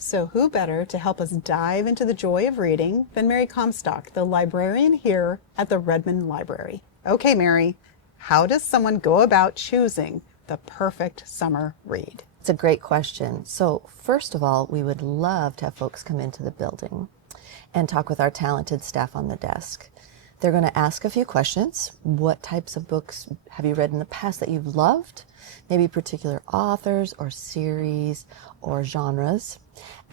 So who better to help us dive into the joy of reading than Mary Comstock, the librarian here at the Redmond Library. Okay, Mary, how does someone go about choosing the perfect summer read? It's a great question. So first of all, we would love to have folks come into the building and talk with our talented staff on the desk. They're going to ask a few questions. What types of books have you read in the past that you've loved? Maybe particular authors or series or genres.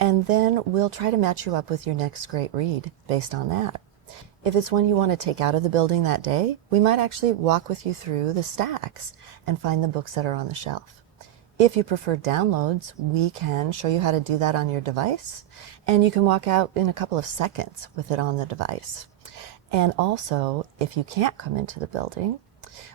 And then we'll try to match you up with your next great read based on that. If it's one you want to take out of the building that day, we might actually walk with you through the stacks and find the books that are on the shelf. If you prefer downloads, we can show you how to do that on your device, and you can walk out in a couple of seconds with it on the device. And also, if you can't come into the building,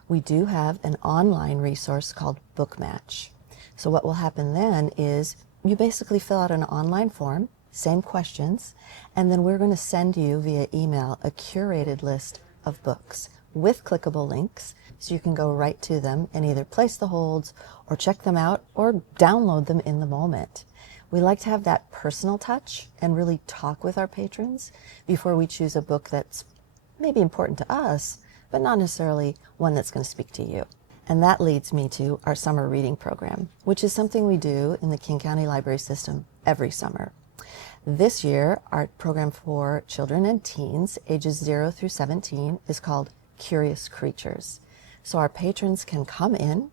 we do have an online resource called Book Match. So what will happen then is you basically fill out an online form, same questions, and then we're going to send you via email a curated list of books with clickable links, so you can go right to them and either place the holds or check them out or download them in the moment. We like to have that personal touch and really talk with our patrons before we choose a book that's maybe important to us, but not necessarily one that's going to speak to you. And that leads me to our summer reading program, which is something we do in the King County Library System every summer. This year, our program for children and teens ages 0 through 17 is called Curious Creatures. So our patrons can come in,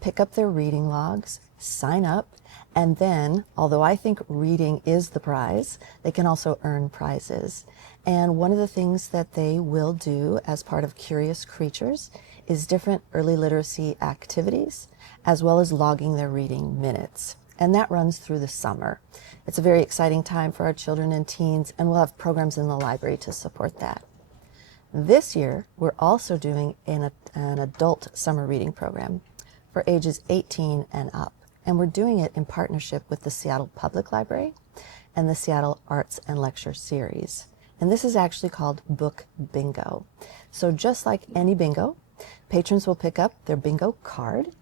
pick up their reading logs, sign up, and then, although I think reading is the prize, they can also earn prizes. And one of the things that they will do as part of Curious Creatures is different early literacy activities, as well as logging their reading minutes. And that runs through the summer. It's a very exciting time for our children and teens, and we'll have programs in the library to support that. This year, we're also doing an adult summer reading program for ages 18 and up. And we're doing it in partnership with the Seattle Public Library and the Seattle Arts and Lecture Series. And this is actually called Book Bingo. So just like any bingo, patrons will pick up their bingo card.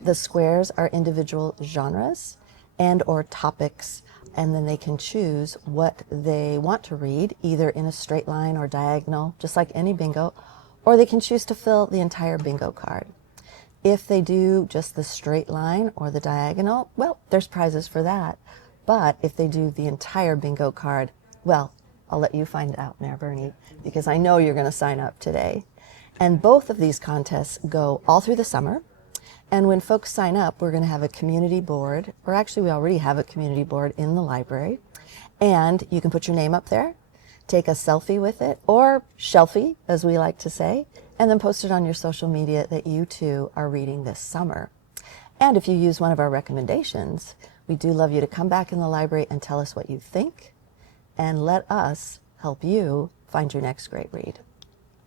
The squares are individual genres and or topics, and then they can choose what they want to read, either in a straight line or diagonal, just like any bingo, or they can choose to fill the entire bingo card. If they do just the straight line or the diagonal, well, there's prizes for that. But if they do the entire bingo card, well, I'll let you find out there, Birney, because I know you're going to sign up today. And both of these contests go all through the summer. And when folks sign up, we're going to have a community board, or actually we already have a community board in the library. And you can put your name up there, take a selfie with it, or shelfie, as we like to say, and then post it on your social media that you too are reading this summer. And if you use one of our recommendations, we do love you to come back in the library and tell us what you think, and let us help you find your next great read.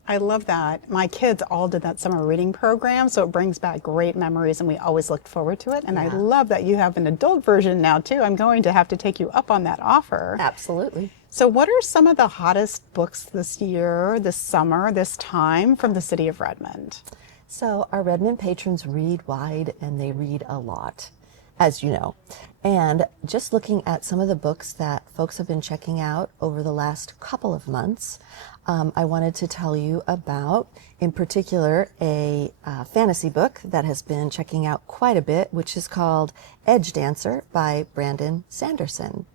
I love that. My kids all did that summer reading program, so it brings back great memories, and we always looked forward to it. And I love that you have an adult version now, too. I'm going to have to take you up on that offer. Absolutely. So what are some of the hottest books this year, this summer, this time from the city of Redmond? So our Redmond patrons read wide, and they read a lot, as you know. And just looking at some of the books that folks have been checking out over the last couple of months, I wanted to tell you about, in particular, a fantasy book that has been checking out quite a bit, which is called Edge Dancer by Brandon Sanderson.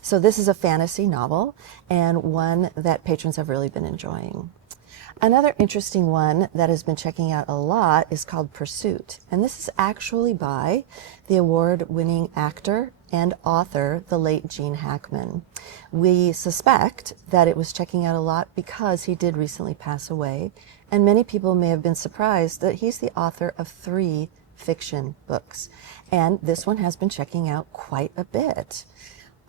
So this is a fantasy novel, and one that patrons have really been enjoying. Another interesting one that has been checking out a lot is called Pursuit, and this is actually by the award-winning actor and author, the late Gene Hackman. We suspect that it was checking out a lot because he did recently pass away, and many people may have been surprised that he's the author of 3 fiction books, and this one has been checking out quite a bit.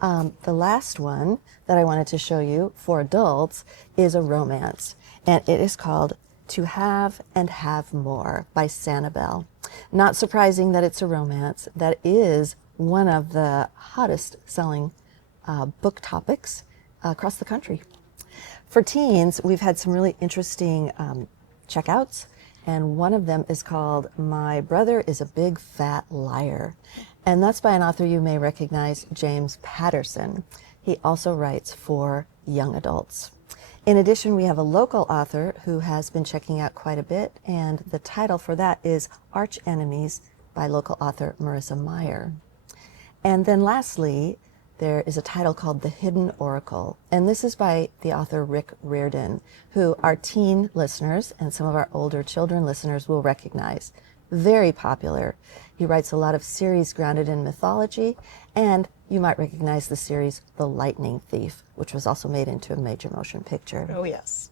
The last one that I wanted to show you for adults is a romance, and it is called To Have and Have More by Sanibel. Not surprising that it's a romance. That is one of the hottest selling book topics across the country. For teens, we've had some really interesting checkouts, and one of them is called My Brother is a Big Fat Liar. And that's by an author you may recognize, James Patterson. He also writes for young adults. In addition, we have a local author who has been checking out quite a bit, and the title for that is Arch Enemies by local author Marissa Meyer. And then lastly, there is a title called The Hidden Oracle, and this is by the author Rick Riordan, who our teen listeners and some of our older children listeners will recognize. Very popular. He writes a lot of series grounded in mythology, and you might recognize the series The Lightning Thief, which was also made into a major motion picture. Oh, yes.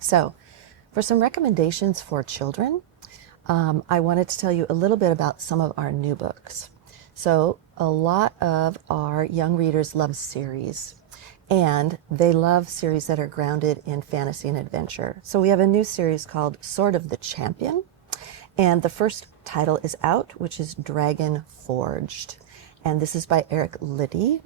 So, for some recommendations for children, I wanted to tell you a little bit about some of our new books. So, a lot of our young readers love series, and they love series that are grounded in fantasy and adventure. So, we have a new series called Sword of the Champion, and the first title is out, which is Dragon Forged. And this is by Eric Liddy.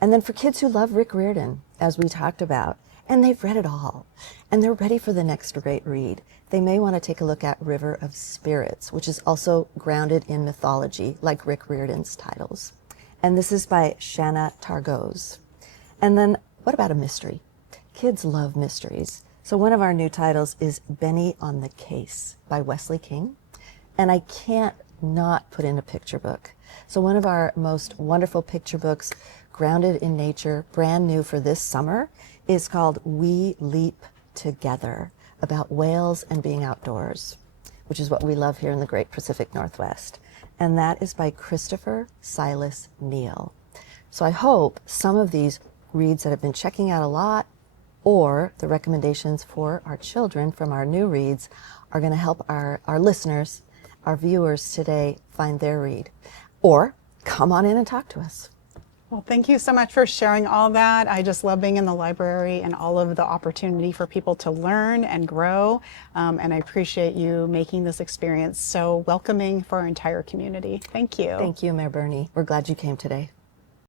And then for kids who love Rick Riordan, as we talked about, and they've read it all, and they're ready for the next great read, they may want to take a look at River of Spirits, which is also grounded in mythology, like Rick Riordan's titles. And this is by Shanna Targos. And then what about a mystery? Kids love mysteries. So one of our new titles is Benny on the Case by Wesley King. And I can't not put in a picture book. So one of our most wonderful picture books, grounded in nature, brand new for this summer, is called We Leap Together, about whales and being outdoors, which is what we love here in the Great Pacific Northwest. And that is by Christopher Silas Neal. So I hope some of these reads that have been checking out a lot, or the recommendations for our children from our new reads, are going to help our listeners, our viewers today, find their read. Or come on in and talk to us. Well, thank you so much for sharing all that. I just love being in the library and all of the opportunity for people to learn and grow. And I appreciate you making this experience so welcoming for our entire community. Thank you. Thank you, Mayor Birney. We're glad you came today.